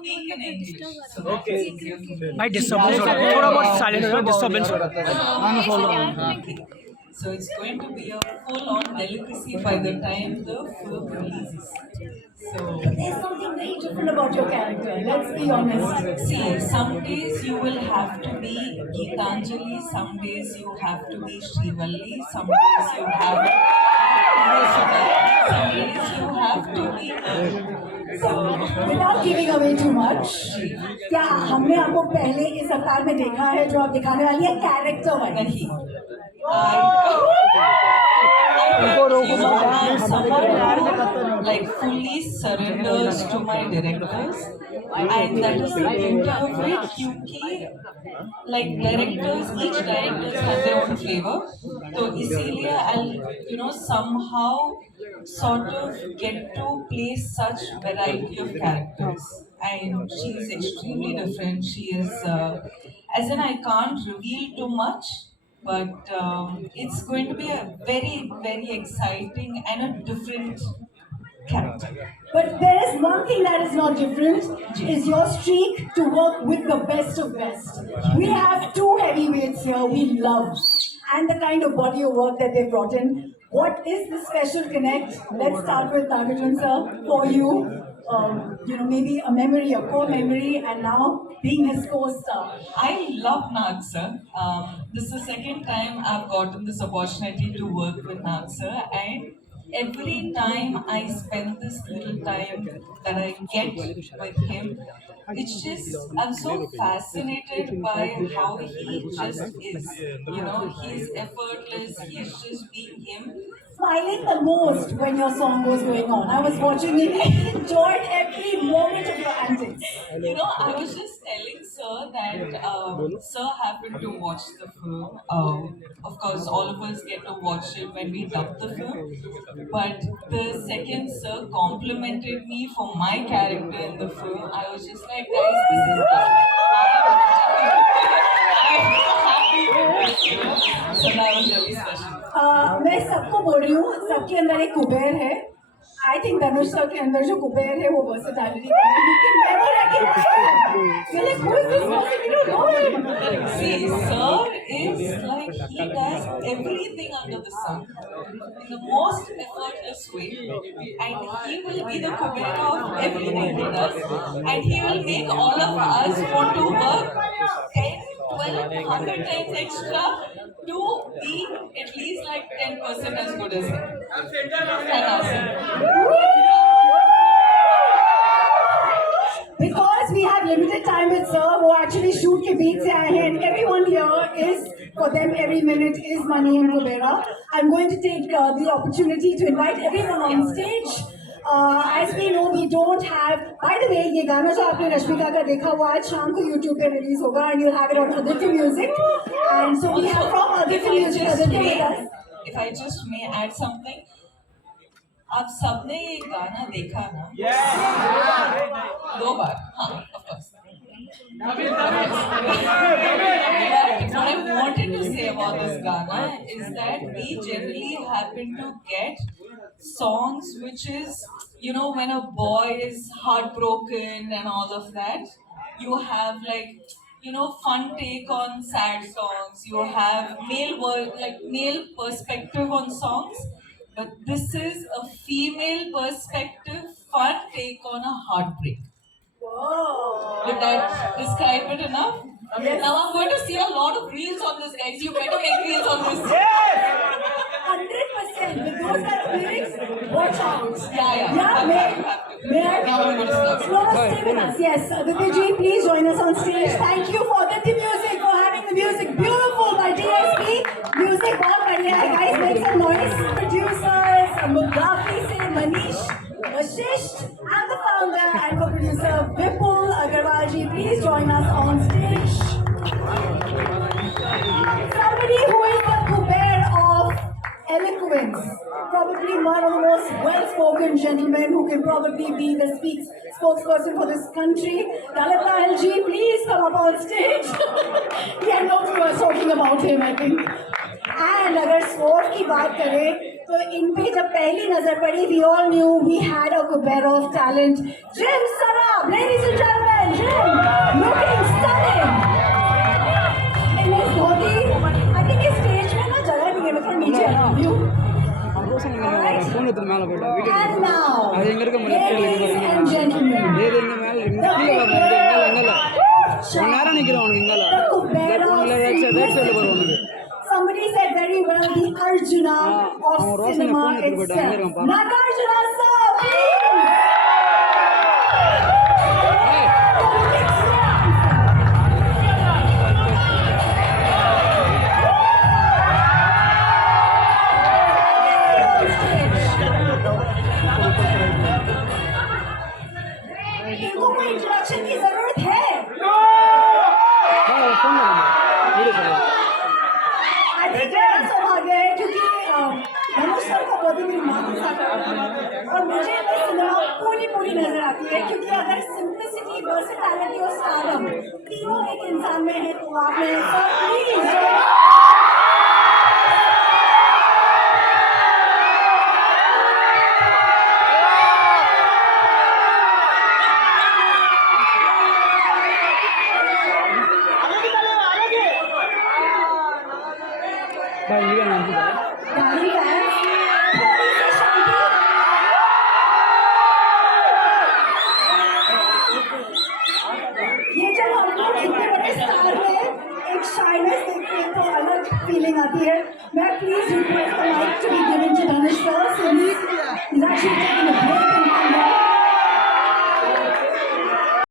speak in English. So Okay. that's easier for me. भाई disturbance हो रहा है, थोड़ा बहुत साइलेंट हो जाओ, डिस्टर्बेंस हो रहा Okay. So it's going to be a full-on delicacy by the time the film releases. So There's something very different about your character. Let's be honest. see, some days you will have to be Geetanjali, some days you have to be Srivalli, some days you have some days you have to be. So Without giving away too much, क्या हमने आपको पहले इस अवतार में देखा है जो आप दिखाने वाली है कैरेक्टर वाइज? नहीं. Someone like fully surrenders to my directors, and that is the beauty of it. क्योंकि like directors, each directors have their own flavor. तो इसीलिए I'll somehow sort of get to play such variety of characters. And she is extremely different. She is, as in I can't reveal too much, but it's going to be a very, very exciting and a different character. But there is one thing that is not different, is your streak to work with the best of best. We have two heavyweights here we love, and the kind of body of work that they've brought in. What is the special connect? Let's start with Nagarjun sir, for you. Maybe a memory, a core memory, and now being his co-star. I love Nag sir. This is the second time I've gotten this opportunity to work with Nag sir, and every time I spend this little time that I get with him, it's just, I'm so fascinated by how he just is. He's effortless, he's just being him. Smiling the most when your song was going on. I was watching it, I enjoyed every moment of your antics. I was just telling Sir that Sir happened to watch the film. Of course, all of us get to watch it when we dub the film. But the second Sir complimented me for my character in the film, I was just like, guys, this is good. I'm happy with this. So that was really special. मैं सबको बोल रही हूँ, सबके अंदर एक कुबेर है. I think Dhanush sir के अंदर जो कुबेर है वो versatility का है. You can never recognize. You're like, who is this person? You don't know him. See, Sir is like, he does everything under the sun in the most effortless way, and he will be the Kubera of everything he does, and he will make all of us want to work 10, 12, 100 times extra to be at least like 10% as good as him. And us. Because we have limited time with sir, वो actually shoot के बीच से आए हैं, and everyone here is, for them every minute is money in Kubera. I'm going to take the opportunity to invite everyone on stage. As we know, we don't have. By the way, ये गाना जो आपने रश्मिका का देखा हुआ आज शाम को YouTube पे रिलीज होगा, and you'll have it on Aditya Music. And so we have from Aditya Music, Aditya with us. If I just may add something, आप सबने ये गाना देखा ना? दो बार, हाँ, of course. What I wanted to say about this Gana is that we generally happen to get songs which is, when a boy is heartbroken and all of that, you have fun take on sad songs, you have male perspective on songs, but this is a female perspective, fun take on a heartbreak. Whoa. Did that describe it enough? Yes. Now I'm going to see a lot of reels on this, guys. You better make reels on this. 100% with those kind of lyrics, watch out. Yeah. May I? Now I'm going to stop. No, stay with us. Yes, Aditya ji, please join us on stage. Thank you for Aditya Music for having the music beautiful by DSP. Music बहुत बढ़िया है, guys. Make some noise. Producers, Mugafi se Manish, Vashisht, and the founder and co-producer Vipul Agarwal ji, please join us on stage. Somebody who is the Kuber of eloquence, probably one of the most well-spoken gentlemen who can probably be the spokesperson for this country. Dalit Nahal ji, please come up on stage. Yeah, nobody was talking about him, I think. And अगर sport की बात करें तो इन पे जब पहली नजर पड़ी, we all knew we had a Kuber of talent. Jim Sarab, ladies and gentlemen. மேல கீழே வரணும் இங்கல நேரா நிக்கிறேன் உனக்கு இங்கல ரைட் சைடுல வர உனக்கு Somebody said very well the Arjuna of cinema itself. Nagarjuna sir, please. इनको कोई इंट्रोडक्शन की जरूरत है? I think मेरा सौभाग्य है क्योंकि धनुष सर का बॉडी मेरी माँ के साथ और मुझे ये सिनेमा पूरी नजर आती है क्योंकि अगर सिंप्लिसिटी वर्सेटैलिटी और स्टारडम तीनों एक इंसान में है तो आप में सर प्लीज भाई ये नाम से डार्लिंग फैंस थोड़ी सी शांति ये जब हम लोग इतने बड़े स्टार में एक शाइनेस देखते हैं तो अलग फीलिंग आती है मैं please request the mic to be given to Dhanush sir so he's actually taking a break and come back